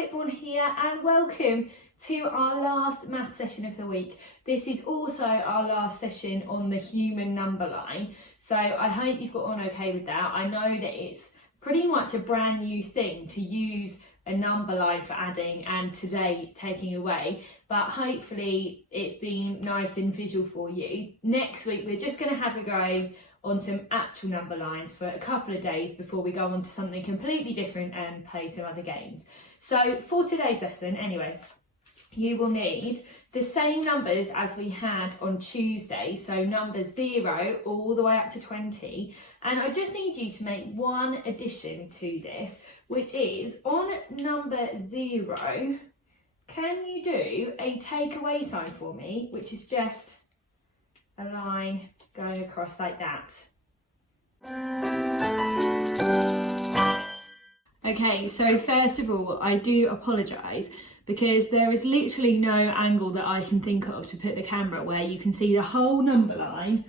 Whitbourne here and welcome to our last math session of the week. This is also our last session on the human number line, so I hope you've got on okay with that. I know that it's pretty much a brand new thing to use a number line for adding and today taking away, but hopefully it's been nice and visual for you. Next week we're just going to have a go on some actual number lines for a couple of days before we go on to something completely different and play some other games. So for today's lesson anyway, you will need the same numbers as we had on Tuesday, so numbers 0 all the way up to 20, and I just need you to make one addition to this, which is on number 0, can you do a takeaway sign for me, which is just a line going across like that. Okay, so first of all, I do apologise because there is literally no angle that I can think of to put the camera where you can see the whole number line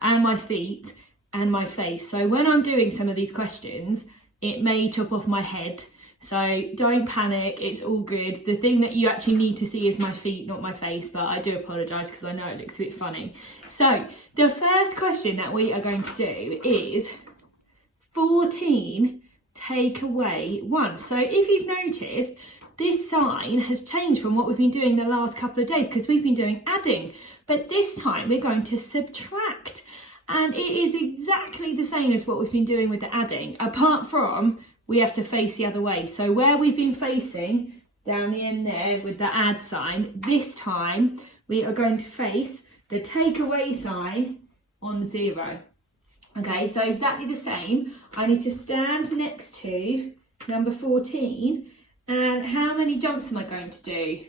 and my feet and my face. So when I'm doing some of these questions, it may chop off my head. So don't panic, it's all good. The thing that you actually need to see is my feet, not my face, but I do apologise because I know it looks a bit funny. So the first question that we are going to do is 14 take away 1. So if you've noticed, this sign has changed from what we've been doing the last couple of days because we've been doing adding, but this time we're going to subtract. And it is exactly the same as what we've been doing with the adding, apart from we have to face the other way. So where we've been facing down the end there with the add sign, this time we are going to face the take away sign on 0. Okay, so exactly the same. I need to stand next to number 14, and how many jumps am I going to do?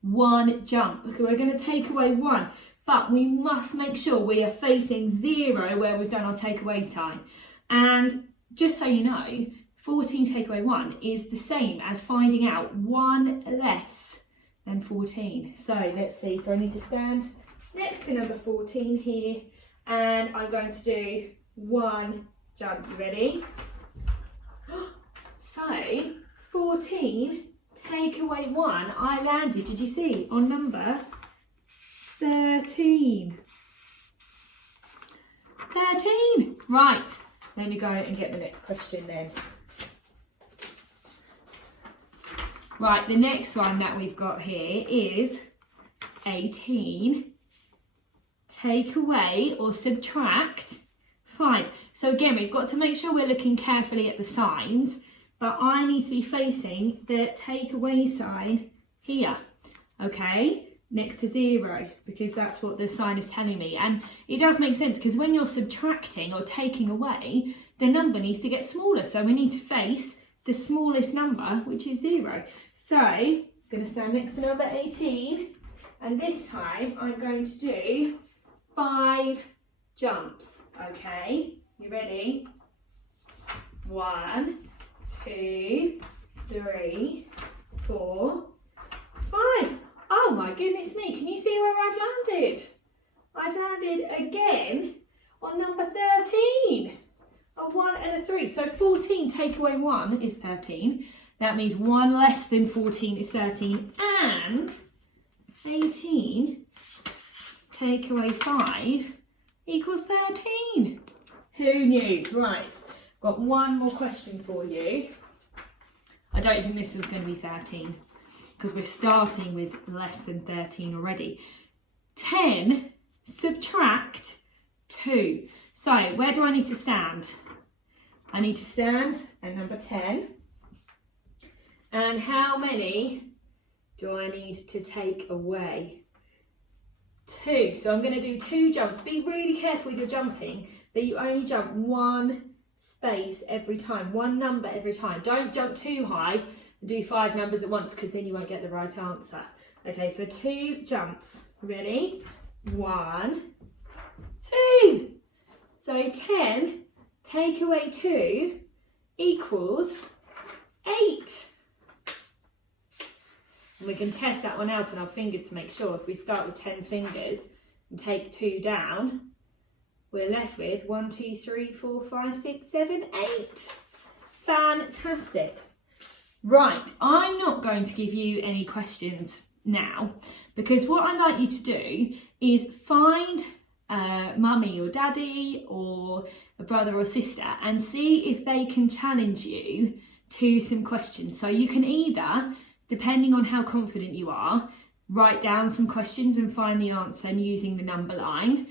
1 jump. Okay, we're going to take away 1, but we must make sure we are facing 0 where we've done our take away sign. And just so you know, 14 take away 1 is the same as finding out 1 less than 14. So let's see, so I need to stand next to number 14 here, and I'm going to do 1 jump. You ready? So 14 take away 1, I landed, did you see, on number 13. 13, right. Let me go and get the next question then. Right, the next one that we've got here is 18 take away or subtract 5. So again, we've got to make sure we're looking carefully at the signs, but I need to be facing the take away sign here, okay? Next to 0, because that's what the sign is telling me. And it does make sense because when you're subtracting or taking away, the number needs to get smaller. So we need to face the smallest number, which is 0. So I'm going to stand next to number 18. And this time I'm going to do 5 jumps. Okay, you ready? 1, 2, 3, 4, 5. Oh my goodness me, can you see where I've landed? I've landed again on number 13. A 1 and a 3. So 14 take away 1 is 13. That means 1 less than 14 is 13. And 18 take away 5 equals 13. Who knew? Right, got one more question for you. I don't think this one's going to be 13. Because we're starting with less than 13 already. 10 subtract 2. So where do I need to stand? I need to stand at number 10. And how many do I need to take away? 2. So I'm going to do 2 jumps. Be really careful with your jumping that you only jump 1 space every time, 1 number every time. Don't jump too high. Do 5 numbers at once because then you won't get the right answer. Okay, so 2 jumps. Ready? 1, 2. So 10 take away 2 equals 8. And we can test that one out on our fingers to make sure. If we start with 10 fingers and take 2 down, we're left with 1, 2, 3, 4, 5, 6, 7, 8. Fantastic. Right, I'm not going to give you any questions now, because what I'd like you to do is find mummy or daddy or a brother or sister and see if they can challenge you to some questions. So you can either, depending on how confident you are, write down some questions and find the answer using the number line,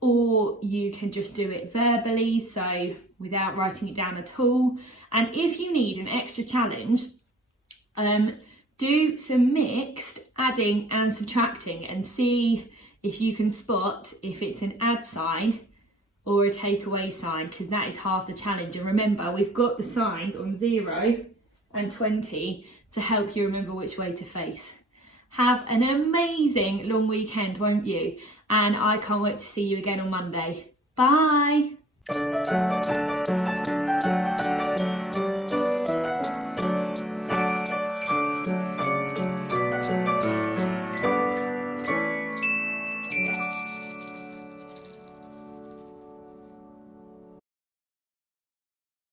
or you can just do it verbally, so without writing it down at all. And if you need an extra challenge, do some mixed adding and subtracting and see if you can spot if it's an add sign or a take away sign, because that is half the challenge. And remember, we've got the signs on 0 and 20 to help you remember which way to face. Have an amazing long weekend, won't you? And I can't wait to see you again on Monday. Bye.